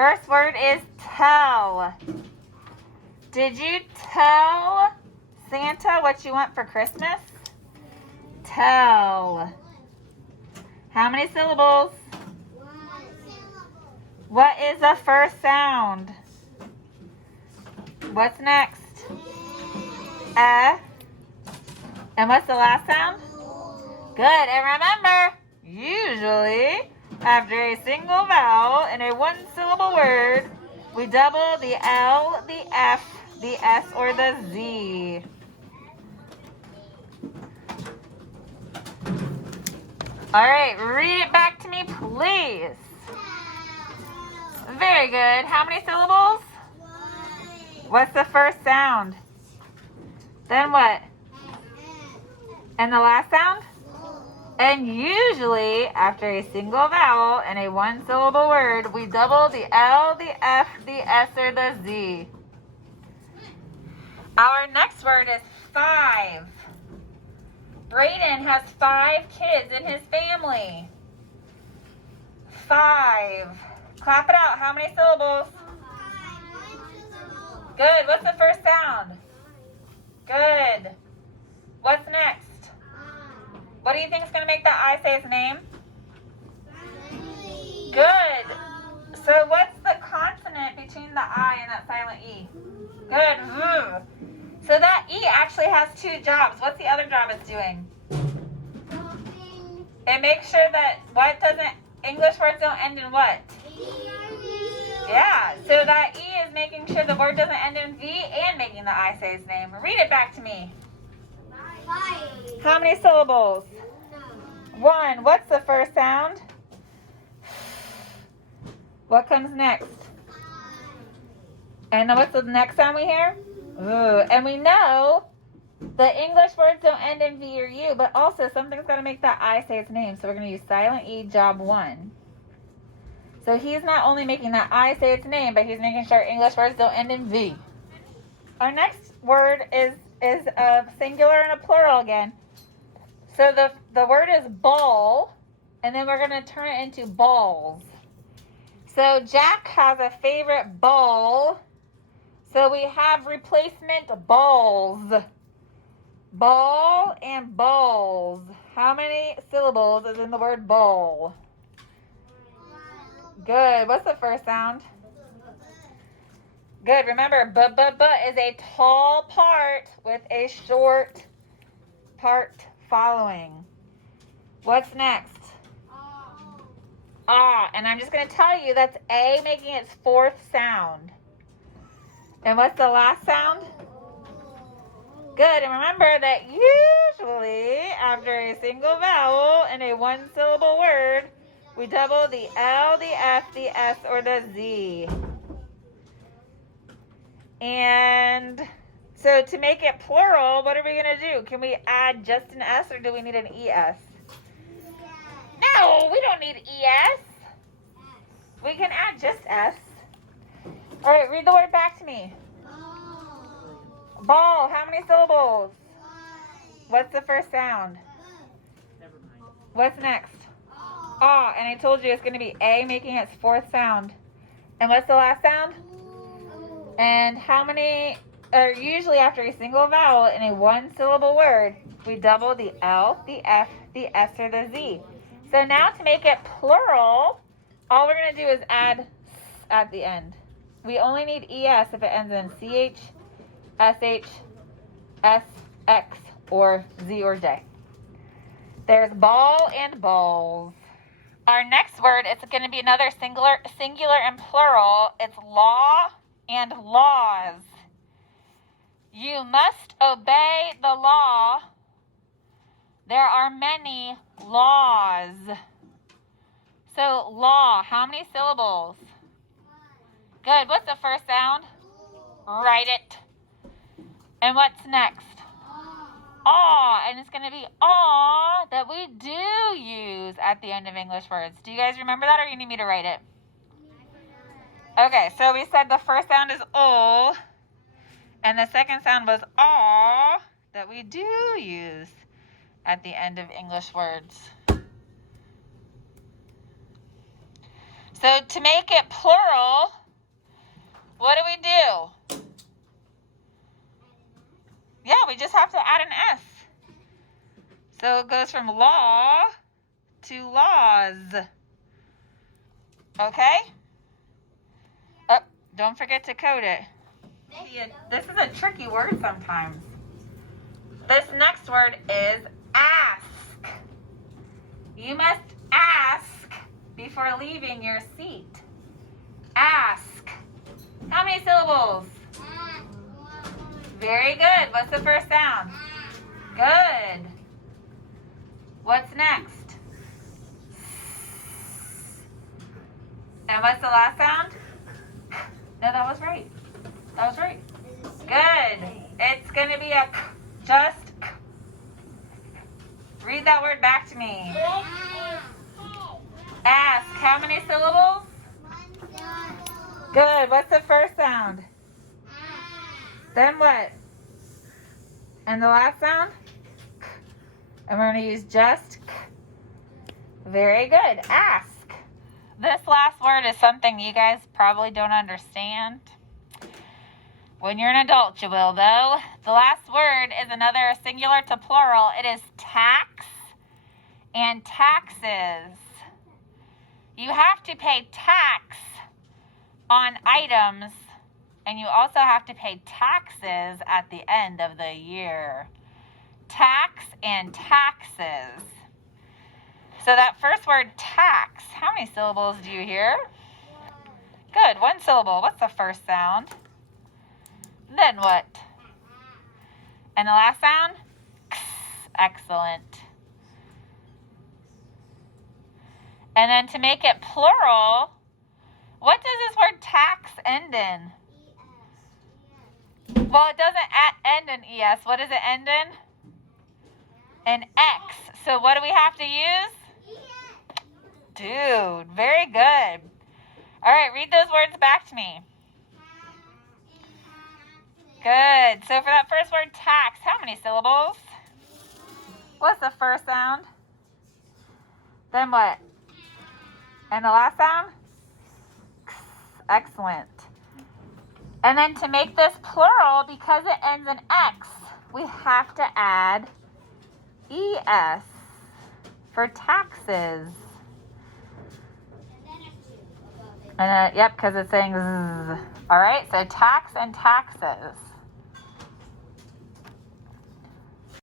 First word is tell. Did you tell Santa what you want for Christmas? Tell. How many syllables? What is the first sound? What's next? And what's the last sound? Good. And remember, usually after a single vowel in a one-syllable word, we double the L, the F, the S, or the Z. All right, read it back to me, please. Very good. How many syllables? What's the first sound? Then what? And the last sound? And usually, after a single vowel in a one-syllable word, we double the L, the F, the S, or the Z. Our next word is 5. Brayden has 5 kids in his family. 5. Clap it out. How many syllables? Good. What's the first sound? Good. What's next? What do you think is going to make that I say his name? Good. So what's the consonant between the I and that silent E? Good. So that E actually has 2 jobs. What's the other job it's doing? It makes sure that English words don't end in what? Yeah, so that E is making sure the word doesn't end in V and making the I say his name. Read it back to me. 5. How many syllables? 1. What's the first sound? What comes next? And then what's the next sound we hear? Ooh. And we know the English words don't end in V or U, but also something's got to make that I say its name. So we're going to use silent E, job 1. So he's not only making that I say its name, but he's making sure English words don't end in V. Our next word is a singular and a plural again. So the word is ball, and then we're going to turn it into balls. So Jack has a favorite ball. So we have replacement balls. Ball and balls. How many syllables is in the word ball? Good. What's the first sound? Good. Remember, b is a tall part with a short part following. What's next? Ah. And I'm just going to tell you that's A making its 4th sound. And what's the last sound? Good. And remember that usually after a single vowel in a one-syllable word, we double the L, the F, the S, or the Z. And so to make it plural, what are we going to do? Can we add just an S or do we need an ES? No, we don't need ES. We can add just S. All right, read the word back to me. Ball. How many syllables? What's the first sound? Never mind. What's next? Ah, and I told you it's going to be A making its 4th sound. And what's the last sound? And how many are usually after a single vowel in a one-syllable word, we double the L, the F, the S, or the Z. So now to make it plural, all we're going to do is add S at the end. We only need ES if it ends in CH, SH, S, X, or Z or J. There's ball and balls. Our next word is going to be another singular and plural. It's law and laws. You must obey the law. There are many laws. So law, how many syllables? Good. What's the first sound? Write it. And what's next? Aw, and it's going to be aw that we do use at the end of English words. Do you guys remember that, or you need me to write it? Okay, so we said the first sound is O, and the second sound was aw that we do use at the end of English words. So to make it plural, what do? Yeah, we just have to add an S. So it goes from law to laws. Okay? Oh, don't forget to code it. This is a tricky word sometimes. This next word is ask. You must ask before leaving your seat. Ask. How many syllables? Very good. What's the first sound? Good. What's next? And what's the last sound? No, that was right. That was right. Good. It's going to be a just. Read that word back to me. Ask. How many syllables? Good. What's the first sound? Then what? And the last sound? And we're going to use just. Very good. Ask. This last word is something you guys probably don't understand. When you're an adult, you will, though. The last word is another singular to plural. It is tax and taxes. You have to pay tax on items, and you also have to pay taxes at the end of the year. Tax and taxes. So that first word, tax, how many syllables do you hear? Good, one syllable. What's the first sound? Then what? And the last sound? Excellent. And then to make it plural, what does this word tax end in? Well, it doesn't end in ES. What does it end in? An X. So what do we have to use? Dude, very good. All right, read those words back to me. Good. So for that first word, tax, how many syllables? What's the first sound? Then what? And the last sound? Excellent. And then to make this plural, because it ends in X, we have to add ES for taxes. And yep, because it's saying zzz. All right, so tax and taxes.